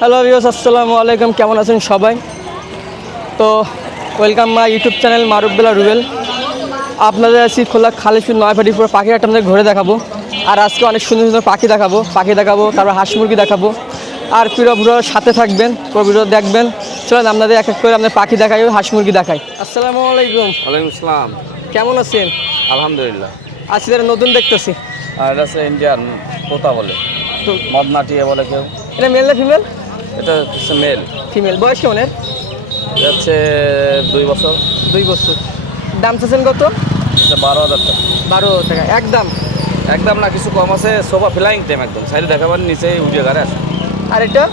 Hello viewers, আসসালামু আলাইকুম। কেমন আছেন সবাই? তো ওয়েলকাম মাই ইউটিউব চ্যানেল মারুফ বিল্লাহ রুবেল। আপনাদের আছি খোলা খালিশপুর নয়পাটিপুর পাখির হাটটা আমাদের ঘুরে দেখাবো। আর আজকে অনেক সুন্দর সুন্দর পাখি দেখাবো, তারপর হাঁস মুরগি দেখাবো। আর পুরো সাথে থাকবেন, পুরো ভিডিও দেখবেন। চলেন আপনাদের এক এক করে আপনাদের পাখি দেখাই, হাঁস মুরগি দেখাই। আসসালামু আলাইকুম। ওয়ালাইকুম আসসালাম। কেমন আছেন? আলহামদুলিল্লাহ। আজকে নতুন দেখতেছি। আর এটা হচ্ছে ইন্ডিয়ান তোতা বলে, তো মদনাটিয়া বলে কেউ। এটা মেল না ফিমেল? এটা হচ্ছে মেল। ফিমেল। বয়স কেমন এর? এটা হচ্ছে 2 বছর। 2 বছর। দাম চাচ্ছেন কত? এটা 12,000 টাকা। 12,000 টাকা একদম? একদম না, কিছু কম আছে। সোফা ফ্লাইং টাইম একদম সাইডে দেখাবার, নিচে উঠিয়ে গাড়ি আসে। আর এটা?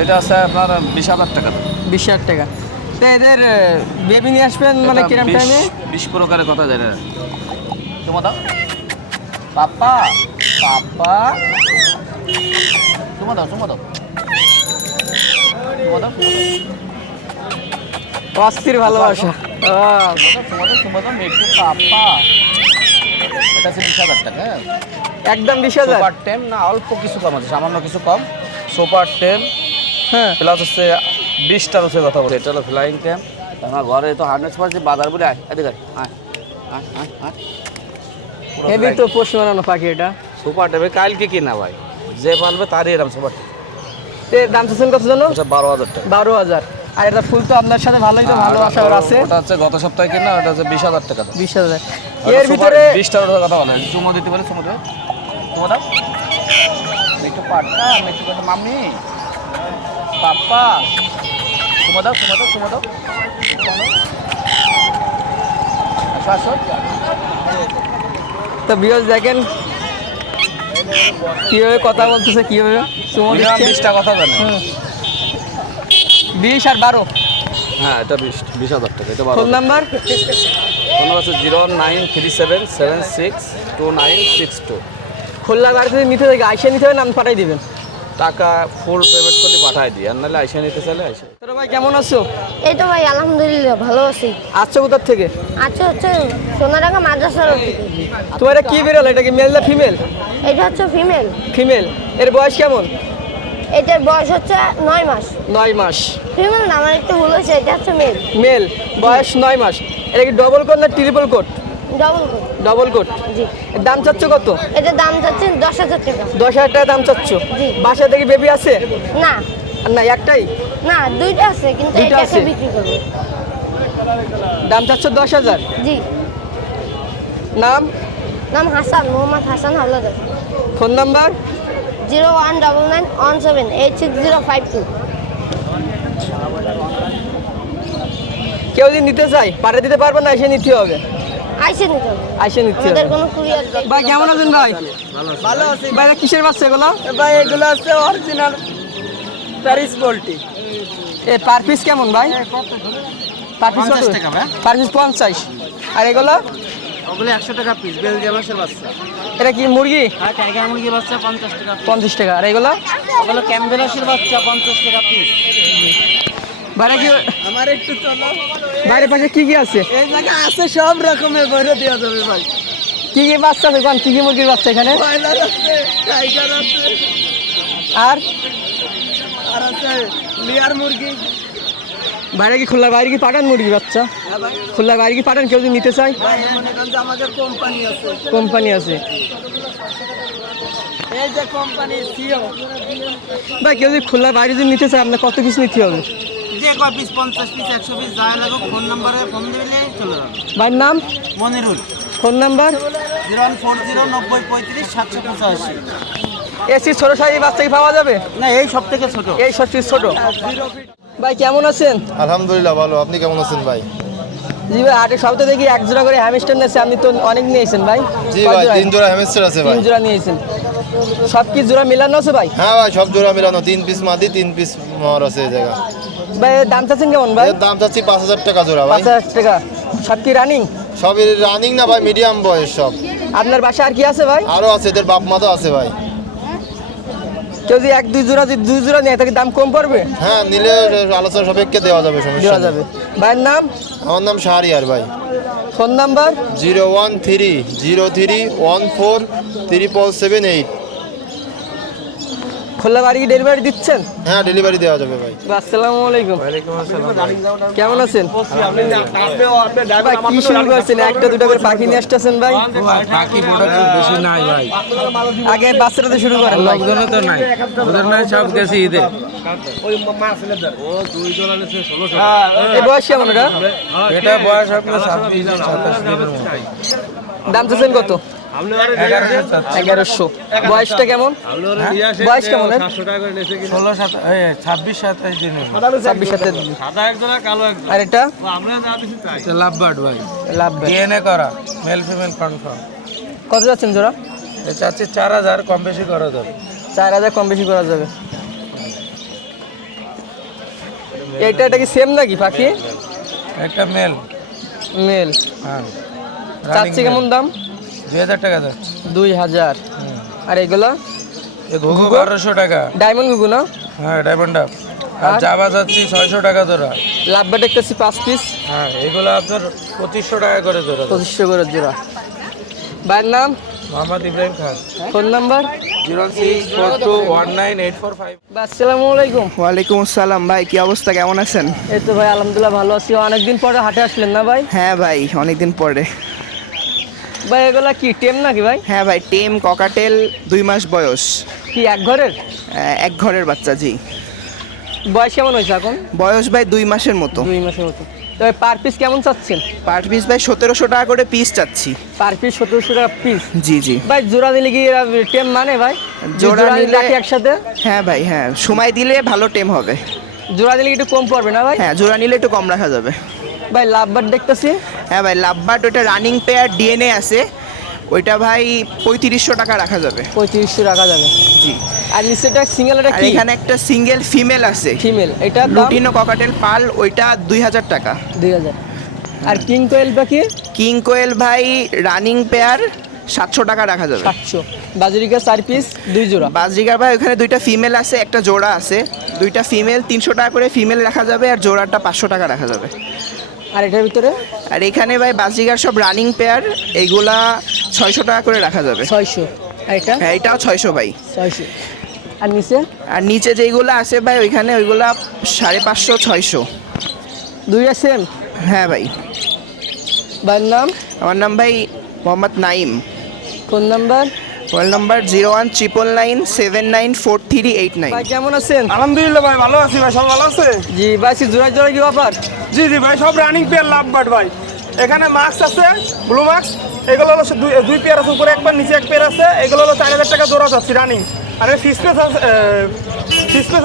এটা আছে আপনার 20,000 টাকা। 20,000 টাকা। তো এদের বেবি নিয়ে আসবেন মানে কিরম টাইমে? 20 প্রকারের কথা জানি না। তোমার দাও পাপ্পা, পাপ্পা তোমার দাও, তোমার দাও, তোমার দাও, অস্থির ভালোবাসা। তোমার দাও মেট্রো পাপ্পা। এটা আছে 20,000 টাকা। একদম 20,000? সুপার টেম না, অল্প কিছু কম আছে, সামান্য কিছু কম। সুপার টেম, হ্যাঁ, প্লাস হচ্ছে 20টার হচ্ছে কথা বলে। এটা হলো ফ্লাইং টেম। আমার ঘরে তো 100% বাজার বলে এদিকে হেভি তো পোষ মানানো পাখি এটা। সুপার টেমে কালকে কিনা ভাই, যে পালবে তারই এরকম সুপার টেম। এর দাম চাচ্ছেন কত জানো? 12,000 টাকা। 12,000। আর এটা ফুল তো আপনার সাথে ভালোই তো ভালো আশা আছে। ওটা হচ্ছে গত সপ্তাহে কিনা, ওটা হচ্ছে 20,000 টাকা। 20,000। এর ভিতরে 20টার কথা বলে। চুমো দিতে পারে, চুমো দেবে। চুমো দাও একটু পাট্টা, একটু কথা মাম্মি পাপ্পা। চুমো দাও, চুমো দাও, চুমো দাও। আসো। তো ভিউয়ার্স দেখেন কিভাবে কথা বলতেছে, কিভাবে সুমো দিচ্ছে। 20টা কথা জানে। 20 আর 12। হ্যাঁ, এটা 20,000 টাকা। এটা 12। Phone number? ফোন নাম্বার আছে 0937762962। খুলনা বাড়িতে নিতে থেকে আইসা নিতে হবে, নাম পাঠাই দিবেন। টাকা ফুল পেমেন্ট করলে পাঠাই দিই, আর নাহলে আইসা নিতে চাইলে আইসা। তোরা ভাই কেমন আছো? এই তো ভাই আলহামদুলিল্লাহ ভালো আছি। আসছো কোথার থেকে? আচ্ছা হচ্ছে সোনাডাঙ্গা মাদ্রাসার থেকে। তোমার এটা কি বিড়াল? এটা কি মেল না ফিমেল? এটা হচ্ছে ফিমেল। ফিমেল। এর বয়স কেমন? এটার বয়স হচ্ছে 9 মাস। 9 মাস। ফিমেল না, আমার একটু ভুল হয়েছে, এটা হচ্ছে মেল। মেল, বয়স 9 মাস। এটা কি ডবল কোট না triple coat? Double coat. Double coat. জি। এর দাম চাচ্ছ কত? এটার দাম যাচ্ছে 10,000 টাকা। 10,000 টাকা দাম চাচ্ছ? জি। বাসা থেকে বেবি আছে? না আর না একটাই? না, দুইটা আছে, কিন্তু দুইটা এটাকে আছে? বিক্রি করবো। দাম চাচ্ছ 10,000? জি। নাম? নাম হাসান, মোহাম্মদ হাসান হাওলাদার। Phone number? 01991786052। কেউ যদি নিতে চাই পাঠিয়ে দিতে পারবেন না, এসে নিতে হবে? আইসে নিতে হবে, আইসে নিতে আমাদের হবে। কোনো কুরিয়ার। ভাই কেমন আছেন ভাই? ভালো আছি ভাই এটা কিসের বাচ্চা এগুলো? ভাই। এগুলো আছে অরিজিনাল প্যারিস পোল্ট্রি। এ পার পিস কেমন ভাই? পার পিস 50 টাকা ভাই। Per piece 50। আর এগুলো? ওগুলো 100 টাকা পিস, বেলজিয়ামের বাচ্চা। এটা কি মুরগি? আর টাইগার মুরগির বাচ্চা 50 টাকা। 50 টাকা। আর এগুলো? ওগুলো ক্যাম্বেলাসের বাচ্চা 50 টাকা পিস। বাইরে কি আমার একটু চলো, বাইরে পাশে কি কি আছে? এই জায়গা আছে সব রকমের বড় দেওয়া যাবে ভাই। কি কি বাচ্চা আছে কোন? কি কি মুরগির বাচ্চা এখানে? ব্রয়লার আছে, টাইগার আছে, আর আর আছে লেয়ার মুরগি। বাইরে কি খুলনার বাইরে কি পাঠান মুরগি বাচ্চা? হ্যাঁ ভাই। খুলনার বাইরে কি পাঠান কেউ যদি নিতে চায়? ভাই মনে করেন যে আমাদের কোম্পানি আছে, কোম্পানি আছে। এই যে কোম্পানি সিও। ভাই কেউ যদি খুলনার বাইরে যদি নিতে চায় আপনার কত পিস নিতে হবে? যে কয় পিস, 50 পিস 100 পিস যা লাগবে ফোন নম্বরে ফোন দিলে চলে যাবে। ভাইয়ের নাম? মনিরুল। Phone number? 0140903585। এসি ছোট সাইজের বাচ্চা কি পাওয়া যাবে? না, এই সব থেকে ছোট। এই সব ছোট। ভাই কেমন আছেন? আলহামদুলিল্লাহ ভালো। আপনি কেমন আছেন ভাই? জি ভাই, আটে সপ্তাহে দেখি এক জোড়া করে হ্যামস্টার নিয়েছে। আপনি তো অনেক নিয়েছেন ভাই। জি কয় ভাই, জোড়া? 3 জোড়া হ্যামস্টার আছে ভাই। 3 জোড়া নিয়েছেন। সব কি জোড়া মিলানো আছে ভাই? হ্যাঁ ভাই, সব জোড়া মিলানো। 3 পিস মাদি, 3 পিস মর আছে এই জায়গা। ভাই এর দাম চাচ্ছেন কেমন ভাই? এর দাম চাচ্ছি 5,000 টাকা জোড়া ভাই। 5,000 টাকা। সব কি রানিং? সবই রানিং না ভাই, মিডিয়াম বয়স সব। আপনার বাসা আর কি আছে ভাই? আরো আছে, এদের বাপ মা তো আছে ভাই। কেউ যদি এক দুই জোড়া যদি দুই জোড়া নেয় তাকে দাম কম পড়বে? হ্যাঁ, নিলে আলোচনা সাপেক্ষে দেওয়া যাবে, সমস্যা দেওয়া নেই। যাবে। ভাইয়ের নাম? আমার নাম শাহরিয়ার ভাই। Phone number? 01303147778। খোলা বাড়ি কি ডেলিভারি দিচ্ছেন? হ্যাঁ, ডেলিভারি দেওয়া যাবে ভাই। আসসালামু আলাইকুম। কেমন আছেন ভাই? কি শুরু করছেন, একটা দুটো করে পাখি নিয়ে আসতেছেন ভাই? বাকি প্রোডাক্ট বেশি নাই ভাই, আগে বাচ্চাটাতে শুরু করেন ভাই। লকডাউনে তো নাই, ওদের নাই, সব গেছে ঈদে। এই বয়স কেমন এটা? এটা বয়স আপনার 26-27 দিনের মতো। দাম চাচ্ছেন কত? 1100। বয়সটা কেমন? বয়স কেমন? 26-27 দিনের মতো। 26-27 দিন। আর এটা? এটা লাভবার্ড ভাই, লাভ। ডিএনএ করা, মেল ফিমেল কনফার্ম। কত যাচ্ছেন জোড়া? এটা চাচ্ছি 4000, কম বেশি করা যাবে। 4000 কম বেশি করা যাবে। এটা কি সেম নাকি পাখি? একটা মেল। মেল। হ্যাঁ, চাচ্ছি কেমন দাম? 2000 টাকা যাচ্ছে। 2000। আর এগুলা? এ ঘুঘু 1200 টাকা। ডায়মন্ড গুগু না? হ্যাঁ, ডায়মন্ড আপ। আর আর? জাবা যাচ্ছি 600 টাকা জোড়া। লাভবা দেখতেছি 5 পিস। হ্যাঁ, এগুলো আপনার 2500 টাকা করে জোড়া। 2500 করে জোড়া। ভাইয়ের নাম? মোহাম্মদ ইব্রাহিম খান। Phone number? 0642198455। আসসালামু আলাইকুম। ওয়ালাইকুম আসসালাম ভাই, কি অবস্থা, কেমন আছেন? এই তো ভাই আলহামদুলিল্লাহ ভালো আছি। অনেকদিন পরে হাটে আসলেন না ভাই? হ্যাঁ ভাই, অনেকদিন পরে। ভাই এগুলা কি টেম নাকি ভাই? হ্যাঁ ভাই, টেম ককাটেল, 2 মাস বয়স। কি এক ঘরের? এক ঘরের বাচ্চা, জি। বয়স কেমন হয়েছে এখন? বয়স ভাই 2 মাসের মতো। 2 মাসের মতো। তো পার পিস কেমন চাচ্ছেন? পার পিস ভাই 1700 টাকা করে পিস চাচ্ছি। পার পিস 1700 টাকা পিস? জি জি। ভাই জোড়া দিলে কি এরা টেম মানে ভাই? জোড়া নিলে রাখি একসাথে? হ্যাঁ ভাই, হ্যাঁ, সময় দিলে ভালো টেম হবে। জোড়া দিলে কি একটু কম পড়বে না ভাই? হ্যাঁ, জোড়া নিলে একটু কম রাখা যাবে। ভাই লাভবার দেখতেছি। হ্যাঁ ভাই, লাভবার্ড, ওইটা রানিং পেয়ার, ডিএনএ আছে, ওইটা ভাই 3500 টাকা রাখা যাবে। 3500 রাখা যাবে। জি। আর নিচেটা সিঙ্গেল, এটা আর কি? এখানে একটা সিঙ্গেল ফিমেল আছে, ফিমেল। এটা দাম? লুটিনো ককাটেল পাল, ওইটা 2000 টাকা। 2000। আর কিং কোয়েল পাখি? কিং কোয়েল ভাই রানিং পেয়ার 700 টাকা রাখা যাবে। 700। বাজরিকা 4 পিস 2 জোড়া। বাজরিগার ভাই ওখানে 2টা ফিমেল আছে, একটা জোড়া আছে, 2টা ফিমেল 300 টাকা করে ফিমেল রাখা যাবে, আর জোড়াটা 500 টাকা রাখা যাবে। আর এটার ভিতরে? আর এখানে ভাই বাজরিগার সব রানিং পেয়ার, এইগুলা 600 টাকা করে রাখা যাবে। 600। আর এটা? হ্যাঁ, এটাও 600 ভাই। 600। আর নিচে? আর নিচে যেইগুলো আছে ভাই ওইখানে ওইগুলা 550, 600। দুইটা সেম? হ্যাঁ ভাই। ভাইয়ের নাম? আমার নাম ভাই Mohammad Naim. Phone number? Mobile number 01999794389। ভাই কেমন আছেন? আলহামদুলিল্লাহ ভাই, ভালো আছি ভাই, সব ভালো আছে? জি ভাই, জোড়া জোড়া কি অফার? জি জি ভাই, সব রানিং পেয়ার লাভবার্ড ভাই। এখানে মাস্ক আছে, ব্লু মাস্ক, এগুলো হলো দুই পেয়ার আছে, উপরে একবার নিচে এক পেয়ার আছে, এগুলো হলো 4000 টাকা জোড়া যাচ্ছে রানিং। আর ফিস পেস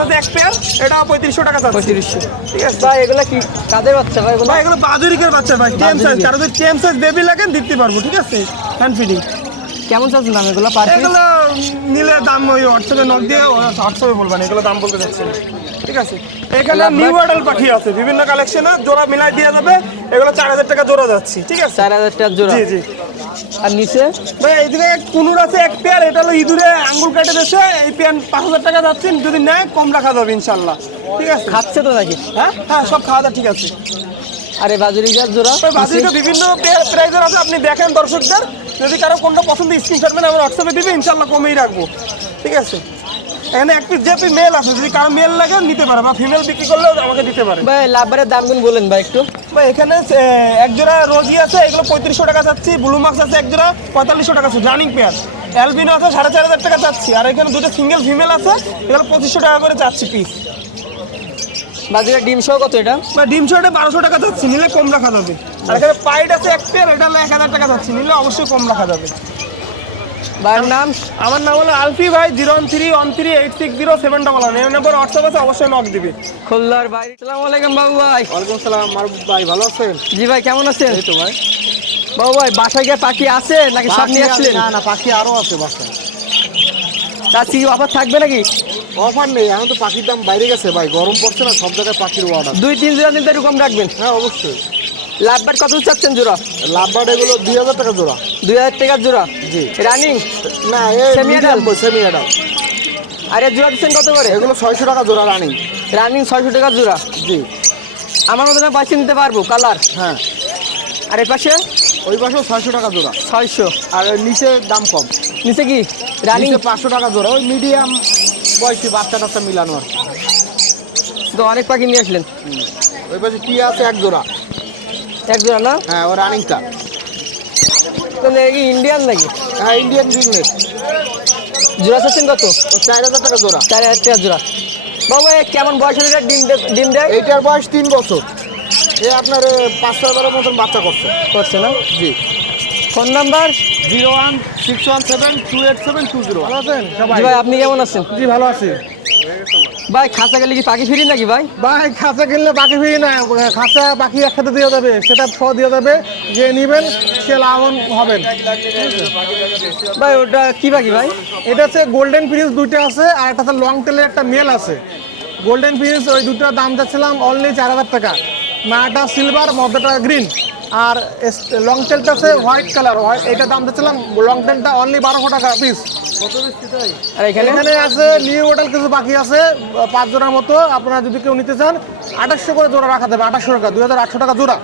আছে, এক পেয়ার, এটা 3500 টাকা যাচ্ছে। 3500। ঠিক আছে ভাই এগুলা কি কাদের বাচ্চা ভাই এগুলো? ভাই, এগুলো বাজুরিকের বাচ্চা ভাই, টেম সাইজ। বাজুরিকের। কারো যদি টেম সাইজ বেবি লাগেন দিতে পারবো, ঠিক আছে, হ্যান্ড ফিডিং। কেমন চাচ্ছেন দাম এগুলো পার পিস? এগুলো নিলে দাম ওই হোয়াটসঅ্যাপে নক দিয়ে হোয়াটসঅ্যাপে বলবেন, এগুলো দাম বলতে যাচ্ছে না। ঠিক আছে, এখানে লাভবার্ড? নিউ মডেল পাখি আছে বিভিন্ন কালেকশনে, জোড়া মিলাই দিয়ে যাবে, এগুলো 4000 টাকা জোড়া যাচ্ছে। ঠিক আছে, 4000 টাকা জোড়া। জি জি আর নিচে? ভাই এইদিকে কুনুর আছে এক পেয়ার, এটা হলো ইঁদুরে আঙ্গুল কেটে দিয়েছে, এই পেয়ার 5000 টাকা যাচ্ছে, যদি নেয় কম রাখা যাবে ইনশাল্লাহ। ঠিক আছে, খাচ্ছে তো নাকি? হ্যাঁ হ্যাঁ, সব খাওয়া দাওয়া ঠিক আছে। আর এই বাজরিকার জোড়া? ভাই বাজিকে বিভিন্ন প্রাইজের আছে, আপনি দেখেন দর্শকদের, যদি কারো কোনটা পছন্দ স্ক্রিনশট মেলে আমার হোয়াটসঅ্যাপে দিবে, ইনশাল্লাহ কমেই রাখবো। ঠিক আছে, এখানে এক পিস যে মেল আছে, যদি কারো মেল লাগে নিতে পারে, বা ফিমেল বিক্রি করলেও আমাকে দিতে পারে। ভাই লাভবারের দাম গুণ বলেন ভাই একটু। ভাই এখানে এক জোড়া রোজি আছে, এগুলো 3500 টাকা চাচ্ছি। ব্লু মার্কস আছে এক জোড়া 4500 টাকা আছে, রানিং পেয়ার। অ্যালবিনো আছে 4500 টাকা চাচ্ছি। আর এখানে দুটো সিঙ্গেল ফিমেল আছে, এগুলো 2500 টাকা করে চাচ্ছি পিস। বাজরিকা ডিম সহ কত এটা? বা ডিম শর্টে 1200 টাকা চাচ্ছি, নিলে কম রাখা যাবে। আর এখানে পাইড আছে এক পেয়ার, এটা হলো 1000 টাকা চাচ্ছি, নিলে অবশ্যই কম রাখা যাবে। ভাইয়ের নাম? আমার নাম হলো আলফি ভাই, 01313860711। এই নম্বর হোয়াটসঅ্যাপ আছে, অবশ্যই নক দিবে। খুলনার ভাই। আসসালামু আলাইকুম বাবু ভাই। ওয়ালাইকুম সালাম মারুফ ভাই, ভালো আছেন? জি ভাই, কেমন আছেন? এই তো ভাই, বাবু ভাই বাসায় গিয়ে পাখি আছে নাকি সব নিয়ে আসলেন? না না, পাখি আরও আছে বাসায়। চাচ্ছি অফার থাকবে নাকি? অফার নেই, এখন তো পাখির দাম বাইরে গেছে ভাই, গরম পড়ছে না, সব জায়গায় পাখির অর্ডার। 2-3 জোড়া নিতে একটু কম রাখবেন। হ্যাঁ অবশ্যই। লাভবার কত চাচ্ছেন জোড়া? লাভবার্ড এগুলো 2000 টাকা জোড়া। 2000 টাকার জোড়া? জি। রানিং? না, Semi adult? Semi adult. আর এর জোড়া দিচ্ছেন কত করে? এগুলো 600 টাকা জোড়া রানিং। রানিং 600 টাকা জোড়া। জি। আমার মতো না বাইসে নিতে পারবো কালার? হ্যাঁ। আর এই পাশে? ওই পাশেও 600 টাকা জোড়া। 600। আর ওই নিচে দাম কম। নিচে কি রানিং? নিচে 500 টাকা জোড়া, ওই মিডিয়াম বয়সী বাচ্চা টাচ্চা মিলানো আর কি। তো অনেক পাখি নিয়ে আসলেন। ওই পাশে টিয়া আছে এক জোড়া। এক জোড়া না? হ্যাঁ, ও রানিংটা। তাহলে কি ইন্ডিয়ান নাকি? হ্যাঁ, ইন্ডিয়ান বিজনেস। জোড়া চাচ্ছেন কত? ও 4000 টাকা জোড়া। 4000 টাকা জোড়া। বাবা এ কেমন বয়স হলে ডিম দেয়? এইটার বয়স 3 বছর। এ আপনার 5-6 বারের মতন বাচ্চা করছে। করছে না? জি। Phone number? 01617287220। ভালো আছেন জি সবাই? ভাই, আপনি কেমন আছেন? জি ভালো আছি। ভাই খাঁচা গেলে কি পাখি ফিরি নাকি ভাই? ভাই খাঁচা কিনলে বাকি ফ্রি না, খাঁচা বাকি একসাথে দিয়ে যাবে, সেটা সহ দিয়ে যাবে, যে নেবেন সে লাভবান হবেন। ভাই ওটা কি পাখি ভাই? এটা হচ্ছে গোল্ডেন প্রিন্স, দুইটা আছে, আর একটা লং টেলের একটা মেল আছে। গোল্ডেন প্রিন্স ওই দুটোর দাম যাচ্ছিলাম অনলি 4000 টাকা। মাটা সিলভার, মধ্যটা গ্রিন, আর লং টেলটা আছে হোয়াইট কালার। এইটার দাম যাচ্ছিলাম লং টেলটা অনলি 1200 টাকা পিস। আর এখানে? এখানে আছে নিউ হোটেল কিছু বাকি আছে 5 জোড়ার মতো। আপনারা যদি কেউ নিতে চান 2800 করে জোড়া রাখা যাবে, 2800 টাকা, 2800 টাকা জোড়া।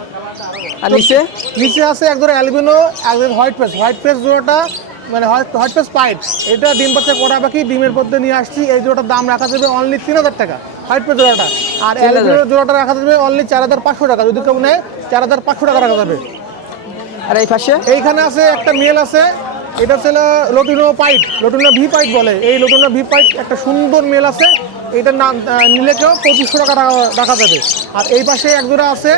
আর নিচে? নিচে আছে এক জোড়া অ্যালবিনো, এক জোড়া হোয়াইট পেস জোড়াটা, মানে হোয়াইট পেস পাইট, এটা ডিম বাচ্চা করা বাকি, ডিমের মধ্যে নিয়ে আসছি। এই জোড়াটার দাম রাখা যাবে অনলি 3000 টাকা, হোয়াইট পেস জোড়াটা। আর অ্যালবিনো জোড়াটা রাখা যাবে অনলি 4500 টাকা, যদি কেউ নেয় 4500 টাকা রাখা যাবে। আর এই পাশে? এইখানে আছে একটা মেল আছে, এটা ছিল লোটিনো পাইট, লোটিনো ভি পাইট বলে। এই লোটিনো ভি পাইট একটা সুন্দর মেল আছে, এইটার নাম নিলে কেউ 2500 টাকা রাখা যাবে। আর এই পাশে এক জোড়া আছে,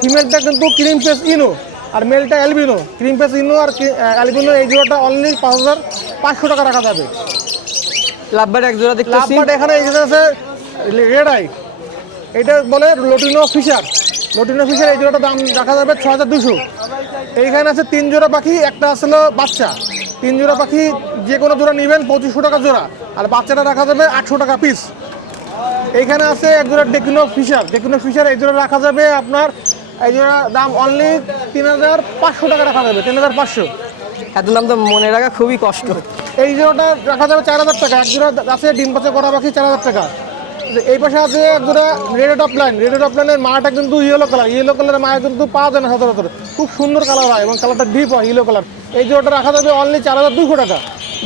ফিমেলটা কিন্তু ক্রিম পেস ইনো, আর মেলটা অ্যালবিনো। ক্রিম পেস ইনো আর অ্যালবিনো এই জোড়াটা অনলি 5500 টাকা রাখা যাবে। লাভবার্ড এক জোড়া দেখতেছি। লাভবার্ড এখানে এই জোড়া আছে রেড আই, এটা বলে লোটিনো ফিশার। লোটিনো ফিশার এই জোড়াটা দাম রাখা যাবে 6200। এইখানে আছে 3 জোড়া পাখি, একটা আসলে বাচ্চা। 3 জোড়া পাখি যে কোনো জোড়া নেবেন 2500 টাকা জোড়া, আর বাচ্চাটা রাখা যাবে 800 টাকা পিস। এইখানে আছে এক জোড়া ডেকিনো ফিশার। ডেকিনো ফিশার এই জোড়া রাখা যাবে আপনার, এই জোড়া দাম অনলি 3500 টাকা রাখা যাবে, 3500। এত দাম তো মনে রাখা খুবই কষ্ট। এই জোড়াটা রাখা যাবে 4000 টাকা। এক জোড়া আছে ডিম বাচ্চা করা পাখি 4000 টাকা। এই পাশে আছে এক জোড়া red of line. Red of লাইনের মাটা কিন্তু ইয়েলো কালার। ইয়েলো কালারের মায়া কিন্তু পাওয়া যায় না সচরাচর, খুব সুন্দর কালার হয় এবং কালারটা ডিপ হয় ইয়েলো কালার। এই জোড়াটা রাখা যাবে অনলি 4200 টাকা।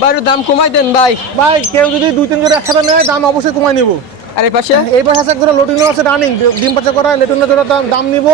ভাই একটু দাম কমাই দেন ভাই। ভাই কেউ যদি 2-3 জোড়া একসাথে নেয় দাম অবশ্যই কমাই নিব। আর এই পাশে? এই পাশে আছে এক জোড়া লোটিনো আছে রানিং, ডিম বাচ্চা করা। লোটিনো জোড়া দাম নিব,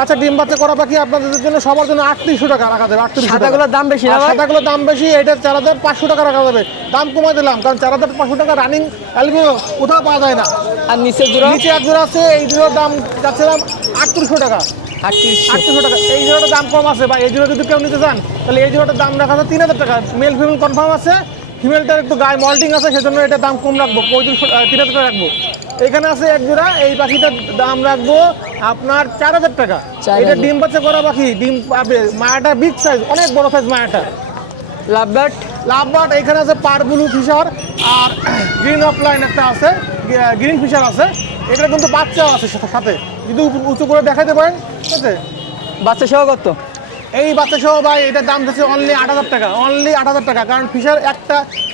আচ্ছা ডিম বাচ্চা করা পাখি আপনাদের জন্য সবার জন্য 3800 টাকা রাখা যাবে। 3800 টাকা। সাদাগুলোর দাম বেশি না ভাই? সাদাগুলোর দাম বেশি, এটা 4500 টাকা রাখা যাবে। দাম কমাই দিলাম কারণ 4500 টাকা রানিং অ্যালবিনো কোথাও পাওয়া যায় না। আর নিচের জোড়া? নিচে এক জোড়া আছে, এই জোড়ার দাম যাচ্ছিলাম 3800 টাকা। 3800 টাকা। এই জোড়াটার দাম কম আছে ভাই, এই জোড়া যদি কেউ নিতে চান তাহলে এই জোড়াটার দাম রাখা যাবে 3000 টাকা। মেল ফিমেল কনফার্ম আছে, ফিমেলটার একটু গায়ে মল্টিং আছে, সেজন্য এটার দাম কম রাখবো, 3000 টাকা রাখবো। এখানে আছে এক জোড়া, এই পাখিটার দাম রাখবো আপনার 4000 টাকা। 4000 এটা ডিম বাচ্চা করা পাখি, ডিম পাবে, মায়াটা বিগ সাইজ, অনেক বড় সাইজ মায়াটা। লাভবার্ড? লাভবার্ড এখানে আছে পার ব্লু ফিশার আর গ্রিন অফ লাইন একটা আছে, গ্রিন ফিশার আছে। এটা কিন্তু বাচ্চাও আছে সাথে, যদি উঁচু করে দেখাতে পারেন। ঠিক আছে, বাচ্চা সহ কত? এই বাচ্চা সহ ভাই এটার দাম হচ্ছে অনলি 8000 টাকা, অনলি 8000 টাকা। কারণ ফিশার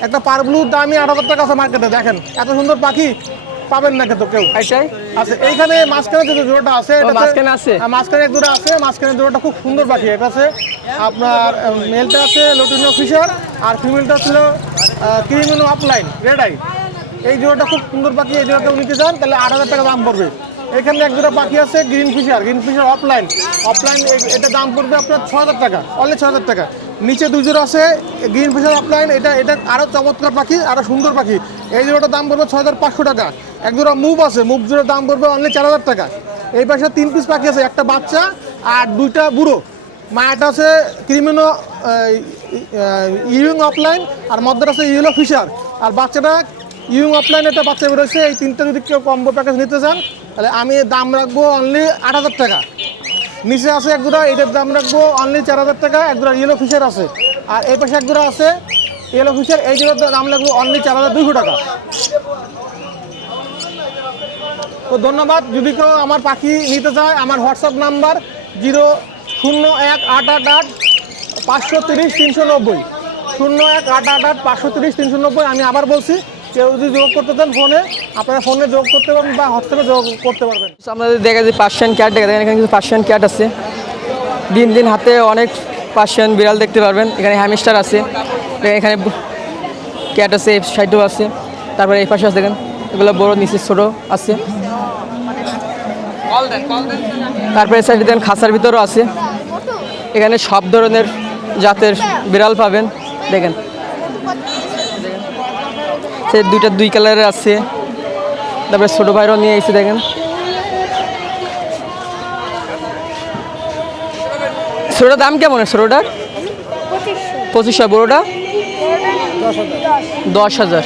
একটা পার ব্লুর দামই 8000 টাকা আছে মার্কেটে। দেখেন এত সুন্দর পাখি পাবেন না কিন্তু কেউ। এটাই আচ্ছা এইখানে মাঝখানে যে জোড়াটা আছে, ও, মাঝখানে আছে? মাঝখানে এক জোড়া আছে, মাঝখানে জোড়াটা খুব সুন্দর পাখি। এটা আছে আপনার মেলটা আছে লোটিনো ফিশার, আর ফিমেলটা ছিল ক্রিমিনো আপলাইন রেড আই। এই জোড়াটা খুব সুন্দর পাখি, এই জোড়াটা নিতে চান তাহলে 8000 টাকা দাম পড়বে। এখানে এক জোড়া পাখি আছে গ্রিন ফিশার অফলাইন। এটা দাম পড়বে আপনার 6000 টাকা, অনলি 6000 টাকা। নিচে 2 জোড়া আছে গ্রিন ফিশার অফলাইন, এটা আরও চমৎকার পাখি, আরও সুন্দর পাখি। এই জোড়াটার দাম পড়বে 6500 টাকা। এক জোড়া মুভ আছে, মুভ জোড়ার দাম পড়বে অনলি 4000 টাকা। এই পাশে 3 পিস পাখি আছে, একটা বাচ্চা আর 2টা বুড়ো। মায়াটা আছে ক্রিমিনো ইউইং অফলাইন, আর মধ্যে আছে ইয়েলো ফিশার, আর বাচ্চাটা ইউইং অফলাইন, একটা বাচ্চা বেরোচ্ছে। এই 3টা যদি কেউ কম্বো প্যাকেজ নিতে চান তাহলে আমি দাম রাখবো অনলি 8000 টাকা। নিচে আছে এক জোড়া, এটার দাম রাখবো অনলি 4000 টাকা। এক জোড়া ইয়েলো ফিশার আছে, আর এই পাশে এক জোড়া আছে ইয়েলো ফিশার, এই জোড়ার দাম রাখবো অনলি 4200 টাকা। তো ধন্যবাদ। যদি কেউ আমার পাখি নিতে চায়, আমার হোয়াটসঅ্যাপ নাম্বার 001888530 390, 01888 530 390। আমি আবার বলছি কেউ যদি যোগ করতে চান ফোনে, আপনারা ফোনে যোগ করতে পারবেন বা হোয়াটসঅ্যাপে যোগ করতে পারবেন। তো আপনাদের দেখা যায় পার্সিয়ান ক্যাট দেখা যায়, এখানে কিছু পার্সিয়ান ক্যাট আছে। দিন দিন হাতে অনেক পার্সিয়ান বিড়াল দেখতে পারবেন। এখানে হ্যামস্টার আছে, এখানে ক্যাট আছে, এই সাইডেও আছে। তারপরে এই পাশে আছে দেখেন, এগুলো বড় নিচে ছোটো আছে। তারপরে এই সাইডে দেখেন খাঁচার ভিতরেও আছে। এখানে সব ধরনের জাতের বিড়াল পাবেন। দেখেন সে দুইটা দুই কালারের আছে। তারপরে ছোটো ভাইরাও নিয়ে এসে দেখেন। ছোটোটার দাম কেমন? ছোটোটার 2500, বড়োটা 10,000।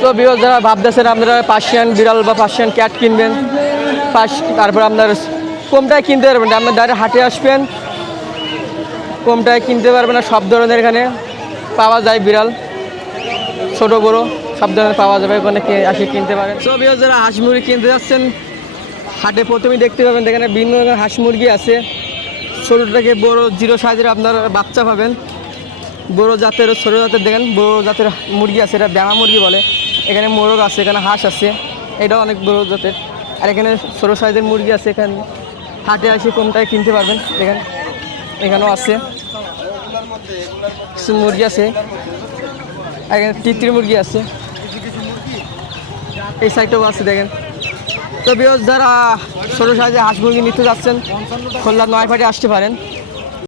তো বিরোধ যারা ভাবতেছেন আপনারা পার্সিয়ান বিড়াল বা পার্সিয়ান ক্যাট কিনবেন, তারপর আপনার কমটায় কিনতে পারবেন, আপনার ডাইরেক্ট হাটে আসবেন, কমটায় কিনতে পারবেন না। সব ধরনের এখানে পাওয়া যায় বিড়াল, ছোট বড় সব ধরনের পাওয়া যাবে, ওখানে আসে কিনতে পারেন। তো বিরোধ যারা হাঁস মুরগি কিনতে যাচ্ছেন হাটে প্রথমেই দেখতে পাবেন এখানে বিভিন্ন ধরনের হাঁস মুরগি আছে। ছোটো থেকে বড়ো 0 সাইজের আপনার বাচ্চা পাবেন। বড়ো জাতের ছোটো জাতের দেখেন বড়ো জাতের মুরগি আছে, এটা ব্যাঙা মুরগি বলে। এখানে মোরগ আছে, এখানে হাঁস আছে, এটাও অনেক বড়ো জাতের। আর এখানে ছোটো সাইজের মুরগি আছে, এখানে হাটে আসে কমটায় কিনতে পারবেন। দেখেন এখানেও আছে কিছু মুরগি আছে, এখানে তিতির মুরগি আছে, এই সাইডটাও আছে দেখেন। তো বিরোধ যারা ছোটো সাইজে হাঁস মুরগি নিতে যাচ্ছেন খুলনা 9 ফাটে আসতে পারেন।